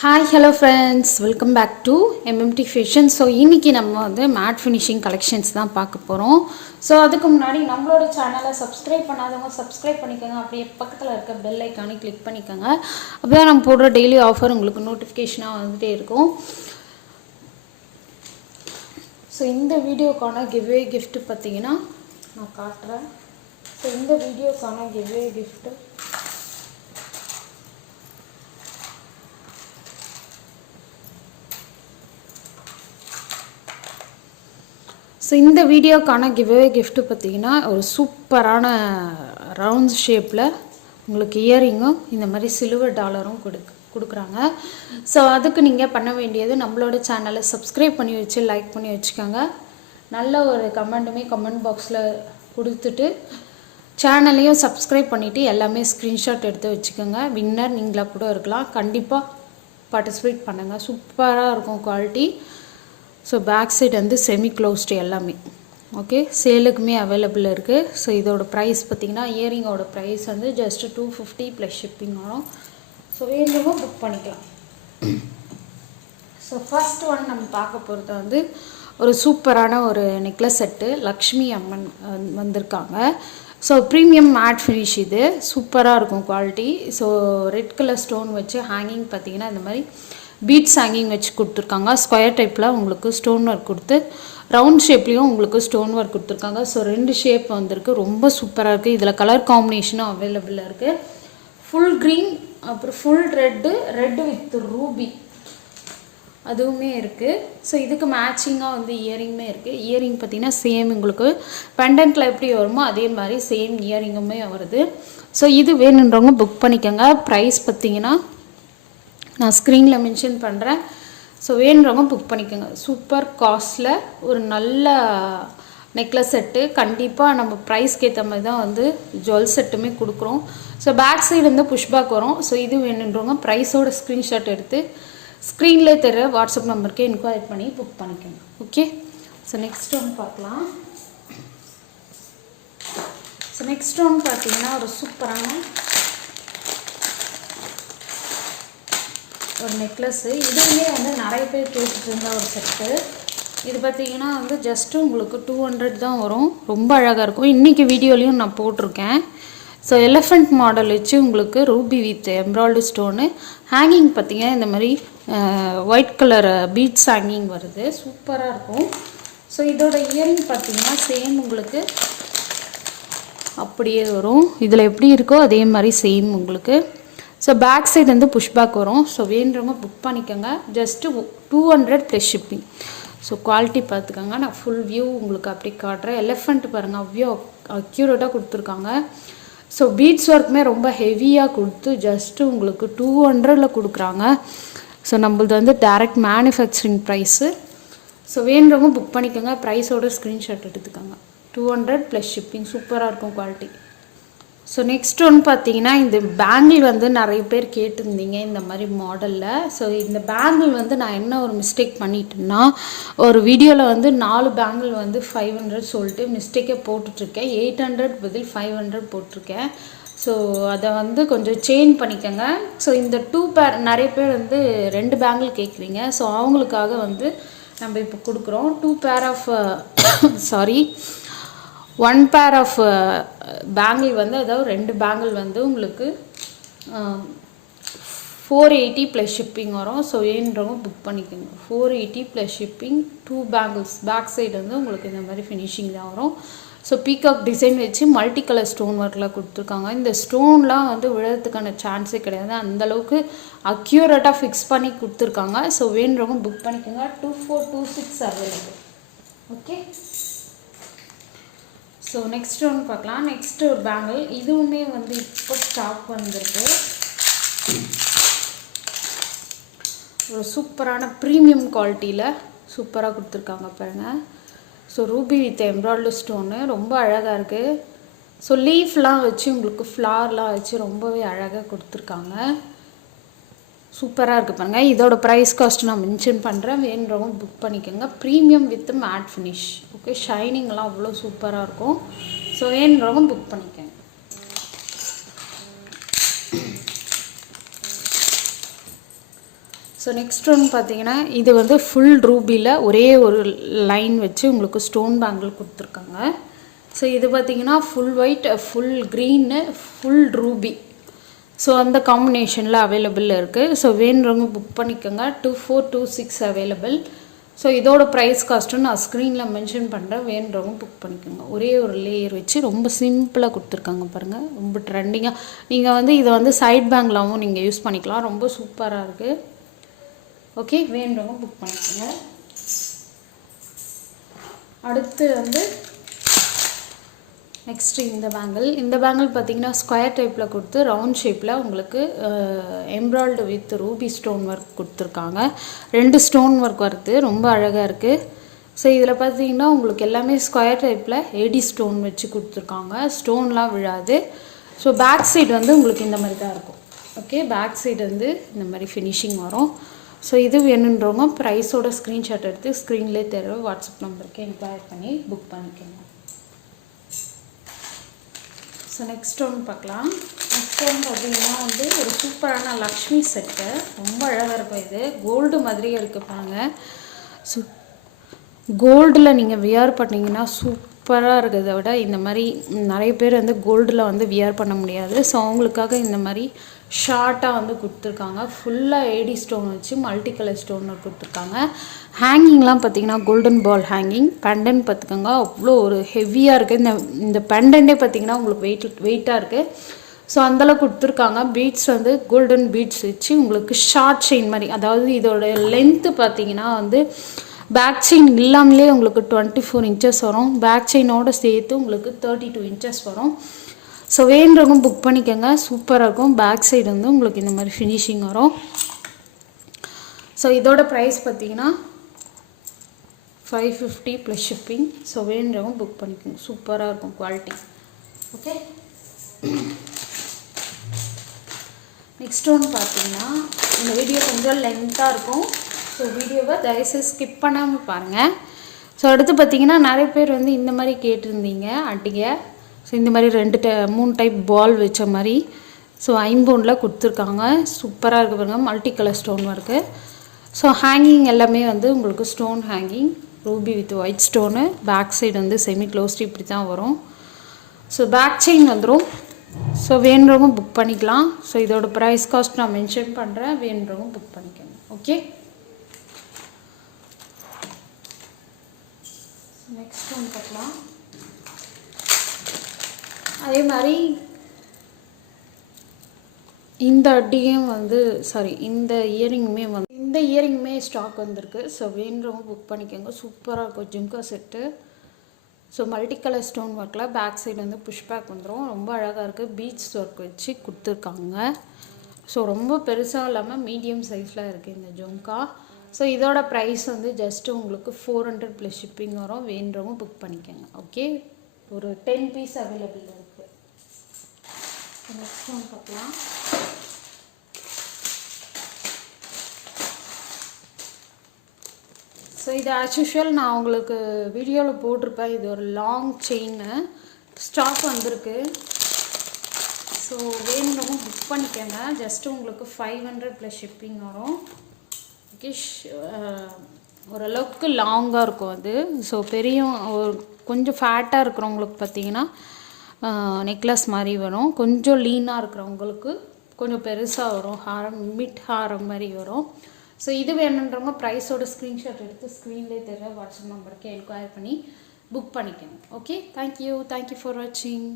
Hi, hello friends, welcome back to MMT Fashion. So இன்னைக்கு நம்ம வந்து matte finishing collections தான் பார்க்க போறோம். So அதுக்கு முன்னாடி நம்மளோட சேனலை சப்ஸ்கிரைப் பண்ணாதவங்க சப்ஸ்கிரைப் பண்ணிக்கோங்க. அப்படியே பக்கத்துல இருக்க பெல் ஐகானை கிளிக் பண்ணிக்கோங்க. அப்பதான் நம்ம போடுற டெய்லி ஆஃபர் உங்களுக்கு நோட்டிஃபிகேஷனா வந்துட்டே இருக்கும். ஸோ இந்த வீடியோக்கான கிவ்வே கிஃப்ட் பார்த்தீங்கன்னா நான் காட்டுறேன். ஸோ இந்த வீடியோக்கான கிவ்வே கிஃப்ட் ஸோ இந்த வீடியோக்கான கிவ்வே கிஃப்ட்டு பார்த்தீங்கன்னா ஒரு சூப்பரான ரவுண்ட் ஷேப்பில் உங்களுக்கு இயரிங்கும் இந்த மாதிரி சில்வர் டாலரும் கொடுக்குறாங்க. ஸோ அதுக்கு நீங்கள் பண்ண வேண்டியது நம்மளோட சேனலை சப்ஸ்கிரைப் பண்ணி வச்சு லைக் பண்ணி வச்சுக்கோங்க. நல்ல ஒரு கமெண்ட்டுமே கமெண்ட் பாக்ஸில் கொடுத்துட்டு சேனலையும் சப்ஸ்கிரைப் பண்ணிவிட்டு எல்லாமே ஸ்க்ரீன்ஷாட் எடுத்து வச்சுக்கோங்க. வின்னர் நீங்களாக கூட இருக்கலாம். கண்டிப்பாக பார்ட்டிசிபேட் பண்ணுங்கள். சூப்பராக இருக்கும் குவாலிட்டி. ஸோ பேக் சைடு வந்து செமி க்ளோஸ்டு எல்லாமே ஓகே, சேலுக்குமே அவைலபிள் இருக்குது. ஸோ இதோட ப்ரைஸ் பார்த்திங்கன்னா இயரிங்கோட ப்ரைஸ் வந்து ஜஸ்ட் 250 ப்ளஸ் ஷிப்பிங் வரும். ஸோ வேணுமோ புக் பண்ணிக்கலாம். ஸோ ஃபர்ஸ்ட் ஒன் நம்ம பார்க்க போகிறது வந்து ஒரு சூப்பரான ஒரு நெக்லஸ் செட்டு. லக்ஷ்மி அம்மன் வந்திருக்காங்க. ஸோ ப்ரீமியம் மேட் ஃபினிஷ், இது சூப்பராக இருக்கும் quality. So red colour stone வச்சு ஹேங்கிங் பார்த்திங்கன்னா இந்த மாதிரி பீட்ஸ் ஹேங்கிங் வச்சு கொடுத்துருக்காங்க. ஸ்கொயர் டைப்பில் உங்களுக்கு ஸ்டோன் ஒர்க் கொடுத்து ரவுண்ட் ஷேப்லேயும் உங்களுக்கு ஸ்டோன் ஒர்க் கொடுத்துருக்காங்க. ஸோ ரெண்டு ஷேப் வந்திருக்கு, ரொம்ப சூப்பராக இருக்குது. இதில் கலர் காம்பினேஷனும் அவைலபிளாக இருக்குது. ஃபுல் க்ரீன், அப்புறம் ஃபுல் ரெட்டு வித் ரூபி அதுவுமே இருக்குது. ஸோ இதுக்கு மேட்சிங்காக வந்து இயரிங்குமே இருக்குது. இயரிங் பார்த்திங்கன்னா சேம் உங்களுக்கு பெண்டன்ட்டில் எப்படி வருமோ அதே மாதிரி சேம் இயரிங்குமே வருது. ஸோ இது வேணுன்றவங்க புக் பண்ணிக்கோங்க. ப்ரைஸ் பார்த்திங்கன்னா நான் ஸ்க்ரீனில் மென்ஷன் பண்ணுறேன். ஸோ வேணுறவங்க புக் பண்ணிக்கோங்க. சூப்பர் காஸ்ட்டில் ஒரு நல்ல நெக்லஸ் செட்டு. கண்டிப்பாக நம்ம ப்ரைஸ்க்கு ஏற்ற மாதிரி தான் வந்து ஜுவல் செட்டுமே கொடுக்குறோம். ஸோ பேக் சைடு வந்து புஷ்பேக் வரும். ஸோ இது வேணுன்றவங்க ப்ரைஸோட ஸ்க்ரீன்ஷாட் எடுத்து ஸ்க்ரீன்லேயே தெரிய வாட்ஸ்அப் நம்பருக்கு என்கொயரி பண்ணி புக் பண்ணிக்கோங்க. ஓகே, ஸோ நெக்ஸ்ட் ஒன் பார்க்கலாம். ஸோ நெக்ஸ்ட் ஒன் பார்த்தீங்கன்னா ஒரு சூப்பரான ஒரு நெக்லஸ்ஸு. இதுவுமே வந்து நிறைய பேர் கேட்டுட்டு இருந்த ஒரு செட்டு. இது பார்த்திங்கன்னா வந்து ஜஸ்ட்டு உங்களுக்கு 200 தான் வரும். ரொம்ப அழகாக இருக்கும். இன்றைக்கி வீடியோலையும் நான் போட்டிருக்கேன். ஸோ எலிஃபண்ட் மாடல் வச்சு உங்களுக்கு ரூபி வித் எம்ப்ராய்டு ஸ்டோனு ஹேங்கிங் பார்த்திங்கன்னா இந்த மாதிரி ஒயிட் கலர் பீட்ஸ் ஹேங்கிங் வருது, சூப்பராக இருக்கும். ஸோ இதோட இயரிங் பார்த்திங்கன்னா சேம் உங்களுக்கு அப்படியே வரும். இதில் எப்படி இருக்கோ அதே மாதிரி சேம் உங்களுக்கு. ஸோ பேக் சைடு வந்து புஷ்பேக் வரும். ஸோ வேணுறவங்க புக் பண்ணிக்கோங்க. Just 200 plus shipping. So quality பார்த்துக்கோங்க. நான் ஃபுல் வியூ உங்களுக்கு அப்படி காட்டுறேன். எலிஃபண்ட் பாருங்கள், அவ்வளோ அக்யூரேட்டாக கொடுத்துருக்காங்க. ஸோ பீட்ஸ் ஒர்க்குமே ரொம்ப ஹெவியாக கொடுத்து ஜஸ்ட்டு உங்களுக்கு 200 கொடுக்குறாங்க. ஸோ நம்மளது வந்து டைரக்ட் மேனுஃபேக்சரிங் ப்ரைஸு. ஸோ வேணுறவங்க புக் பண்ணிக்கோங்க. ப்ரைஸோட ஸ்க்ரீன்ஷாட் எடுத்துக்கோங்க. 200 ப்ளஸ் ஷிப்பிங், சூப்பராக இருக்கும் குவாலிட்டி. ஸோ நெக்ஸ்ட் ஒன்று பார்த்தீங்கன்னா இந்த பேங்கிள் வந்து நிறைய பேர் கேட்டிருந்தீங்க இந்த மாதிரி மாடலில். ஸோ இந்த பேங்கிள் வந்து நான் என்ன ஒரு மிஸ்டேக் பண்ணிட்டேன்னா, ஒரு வீடியோவில் வந்து 4 பேங்கிள் வந்து 500 சொல்லிட்டு மிஸ்டேக்கே போட்டுட்ருக்கேன். 800 பதில் 500 போட்டிருக்கேன். ஸோ அதை வந்து கொஞ்சம் சேஞ்ச் பண்ணிக்கோங்க. ஸோ இந்த 2 பேர் நிறைய பேர் வந்து 2 பேங்கிள் கேட்குறீங்க. ஸோ அவங்களுக்காக வந்து நம்ம இப்போ கொடுக்குறோம். 2 pair of sorry 1 pair of bangle வந்து, அதாவது 2 பேங்கிள் வந்து உங்களுக்கு 480 ப்ளஸ் ஷிப்பிங் வரும். ஸோ வேணுன்றவங்க புக் பண்ணிக்கோங்க. 480 plus shipping. 2 bangles back side வந்து உங்களுக்கு இந்த மாதிரி ஃபினிஷிங் தான் வரும். ஸோ பீகாக் டிசைன் வச்சு மல்டி கலர் ஸ்டோன் ஒர்க்கில் கொடுத்துருக்காங்க. இந்த ஸ்டோன்லாம் வந்து விழுறதுக்கான சான்ஸே கிடையாது, அந்தளவுக்கு அக்யூரேட்டாக ஃபிக்ஸ் பண்ணி கொடுத்துருக்காங்க. ஸோ வேணுன்றவங்க புக் பண்ணிக்கோங்க. 2426 அவைலபிள். ஓகே, ஸோ நெக்ஸ்ட் ஒன்று பார்க்கலாம். நெக்ஸ்ட் ஒரு பேங்கிள். இதுவுமே வந்து இப்போ ஸ்டாக் வந்திருக்கு. ஒரு சூப்பரான ப்ரீமியம் குவாலிட்டியில் சூப்பராக கொடுத்துருக்காங்க பாருங்கள். ஸோ ரூபி வித் எம்ப்ராய்டு ஸ்டோனு ரொம்ப அழகாக இருக்குது. ஸோ லீஃப்லாம் வச்சு உங்களுக்கு ஃப்ளார்லாம் வச்சு ரொம்பவே அழகாக கொடுத்துருக்காங்க. சூப்பராக இருக்குது பாருங்கள். இதோட ப்ரைஸ் காஸ்ட் நான் மென்ஷன் பண்ணுறேன். வேணுறவங்க புக் பண்ணிக்கோங்க. Premium with matte finish. Okay, ஷைனிங்லாம் அவ்வளோ சூப்பராக இருக்கும். ஸோ வேணுறவங்க புக் பண்ணிக்கோங்க. ஸோ நெக்ஸ்ட் ஒன்று பார்த்தீங்கன்னா இது வந்து ஃபுல் ரூபியில் ஒரே ஒரு லைன் வச்சு உங்களுக்கு ஸ்டோன் பேங்கிள் கொடுத்துருக்காங்க. ஸோ இது பார்த்தீங்கன்னா full white, full green, full Ruby. So அந்த காம்பினேஷனில் அவைலபிள் இருக்குது. ஸோ வேணுறவங்க புக் பண்ணிக்கோங்க. 2426 அவைலபிள். ஸோ இதோட ப்ரைஸ் காஸ்ட்டும் நான் ஸ்க்ரீனில் மென்ஷன் பண்ணுறேன். வேணுறவங்க புக் பண்ணிக்கோங்க. ஒரே ஒரு லேயர் வச்சு ரொம்ப சிம்பிளாக கொடுத்துருக்காங்க பாருங்கள். ரொம்ப ட்ரெண்டிங்காக. நீங்கள் வந்து இதை வந்து சைட் பேங்க்லாகவும் நீங்கள் யூஸ் பண்ணிக்கலாம். ரொம்ப சூப்பராக இருக்குது. ஓகே, வேணுறவங்க புக் பண்ணிக்கோங்க. அடுத்து வந்து நெக்ஸ்ட்டு இந்த பேங்கிள் பார்த்தீங்கன்னா ஸ்கொயர் டைப்பில் கொடுத்து ரவுண்ட் ஷேப்பில் உங்களுக்கு எம்ப்ராய்டு வித் ரூபி ஸ்டோன் ஒர்க் கொடுத்துருக்காங்க. 2 ஸ்டோன் ஒர்க் வருது. ரொம்ப அழகாக இருக்குது. ஸோ இதில் பார்த்தீங்கன்னா உங்களுக்கு எல்லாமே ஸ்கொயர் டைப்பில் ஏடி ஸ்டோன் வச்சு கொடுத்துருக்காங்க. ஸ்டோன்லாம் விழாது. ஸோ பேக் சைடு வந்து உங்களுக்கு இந்த மாதிரி தான் இருக்கும். ஓகே, பேக் சைடு வந்து இந்த மாதிரி ஃபினிஷிங் வரும். ஸோ இது வேணுன்றவங்க ப்ரைஸோட ஸ்க்ரீன்ஷாட் எடுத்து ஸ்க்ரீன்லேயே தர வாட்ஸ்அப் நம்பருக்கு என்கொயர் பண்ணி புக் பண்ணிக்கோங்க. ஸோ நெக்ஸ்ட் ஒன்று பார்க்கலாம். நெக்ஸ்ட் ஒன்று பார்த்தீங்கன்னா வந்து ஒரு சூப்பரான லக்ஷ்மி செட்டு. ரொம்ப அழகாக இருக்கும். இது கோல்டு மாதிரியே இருக்குது பாருங்கள். ஸோ கோல்டில் நீங்கள் வியர் பண்ணிங்கன்னா சூப்பராக இருக்கிறத விட இந்த மாதிரி நிறைய பேர் வந்து கோல்டில் வந்து வியர் பண்ண முடியாது. ஸோ அவங்களுக்காக இந்த மாதிரி ஷார்ட்டாக வந்து கொடுத்துருக்காங்க. ஃபுல்லாக ஏடி ஸ்டோன் வச்சு மல்டி கலர் ஸ்டோன் கொடுத்துருக்காங்க. ஹேங்கிங்லாம் பார்த்தீங்கன்னா கோல்டன் பால் ஹேங்கிங். பெண்டன்ட் பார்த்துக்கோங்க, அவ்வளோ ஒரு ஹெவியாக இருக்குது. இந்த பெண்டன்ட்டே பார்த்தீங்கன்னா உங்களுக்கு வெயிட்டாக இருக்குது. ஸோ அந்தளவுக்கு கொடுத்துருக்காங்க. பீட்ஸ் வந்து கோல்டன் பீட்ஸ் வச்சு உங்களுக்கு ஷார்ட் செயின் மாதிரி. அதாவது இதோட லென்த்து பார்த்தீங்கன்னா வந்து பேக் செயின் இல்லாமலே உங்களுக்கு 24 இன்ச்சஸ் வரும். பேக் செயினோடு சேர்த்து உங்களுக்கு 32 இன்ச்சஸ் வரும். ஸோ வேணுறவங்க புக் பண்ணிக்கோங்க. சூப்பராக இருக்கும். பேக் சைடு வந்து உங்களுக்கு இந்த மாதிரி ஃபினிஷிங் வரும். ஸோ இதோட ப்ரைஸ் பார்த்தீங்கன்னா 550 ப்ளஸ் ஷிப்பிங். ஸோ வேணுறவங்க புக் பண்ணிக்கோங்க. சூப்பராக இருக்கும் குவாலிட்டி. ஓகே, நெக்ஸ்ட் ஒன்று பார்த்தீங்கன்னா இந்த வீடியோ கொஞ்சம் லென்த்தாக இருக்கும். ஸோ வீடியோவை தயவுசெய்து ஸ்கிப் பண்ணாமல் பாருங்கள். ஸோ அடுத்து பார்த்தீங்கன்னா நிறைய பேர் வந்து இந்த மாதிரி கேட்டிருந்தீங்க அட்டிகை. ஸோ இந்த மாதிரி 3 டைப் பால் வச்ச மாதிரி. ஸோ ஐம்போனில் கொடுத்துருக்காங்க. சூப்பராக இருக்குது பாருங்கள். Multi colour stone work. So hanging எல்லாமே வந்து உங்களுக்கு stone hanging, ruby with white stone. Back side வந்து செமி க்ளோஸ்டு இப்படி தான் வரும். ஸோ பேக் செயின் வந்துடும். ஸோ வேணுறவங்க புக் பண்ணிக்கலாம். ஸோ இதோட ப்ரைஸ் காஸ்ட் நான் மென்ஷன் பண்ணுறேன். வேணுறவங்க புக் பண்ணிக்கணும். ஓகே, நெக்ஸ்ட் ஒன்று பார்க்கலாம். அதே மாதிரி இந்த அட்டியும் வந்து இந்த இயரிங்குமே ஸ்டாக் வந்திருக்கு. ஸோ வேணுறவங்க புக் பண்ணிக்கோங்க. சூப்பராக இருக்கும் jhumka set. So multi colour stone ஒர்க்கில் பேக் சைடு வந்து புஷ் பேக் வந்துடும். ரொம்ப அழகாக இருக்குது. பீட்ஸ் ஒர்க் வச்சு கொடுத்துருக்காங்க. ஸோ ரொம்ப பெருசாக இல்லாமல் மீடியம் சைஸில் இருக்குது இந்த ஜும்கா. ஸோ இதோட ப்ரைஸ் வந்து ஜஸ்ட்டு உங்களுக்கு 400 ப்ளஸ் ஷிப்பிங் வரும். வேணுறவங்க புக் பண்ணிக்கோங்க. ஓகே, ஒரு 10 பீஸ் அவைலபிள் இருக்குது. நெக்ஸ்ட் ஒன்று பார்க்கலாம். ஸோ இது ஆஸ் யூஷுவல் நான் உங்களுக்கு வீடியோவில் போட்டிருப்பேன். இது ஒரு லாங் செயின்னு ஸ்டாக் வந்திருக்கு. ஸோ வேணுறவங்க புக் பண்ணிக்கோங்க. ஜஸ்ட்டு உங்களுக்கு 500 ப்ளஸ் ஷிப்பிங் வரும். ஓகே, ஓரளவுக்கு லாங்காக இருக்கும் அது. ஸோ ஒரு கொஞ்சம் ஃபேட்டாக இருக்கிறவங்களுக்கு பார்த்தீங்கன்னா நெக்லஸ் மாதிரி வரும். கொஞ்சம் லீனாக இருக்கிறவங்களுக்கு கொஞ்சம் பெருசாக வரும். ஹாரம், மிட் ஹாரம் மாதிரி வரும். ஸோ இது வேணுன்றவங்க ப்ரைஸோட ஸ்க்ரீன்ஷாட் எடுத்து ஸ்க்ரீன்லேயே தர வாட்ஸ்அப் நம்பருக்கு என்கொயர் பண்ணி புக் பண்ணிக்கணும். ஓகே, தேங்க்யூ ஃபார் வாட்சிங்.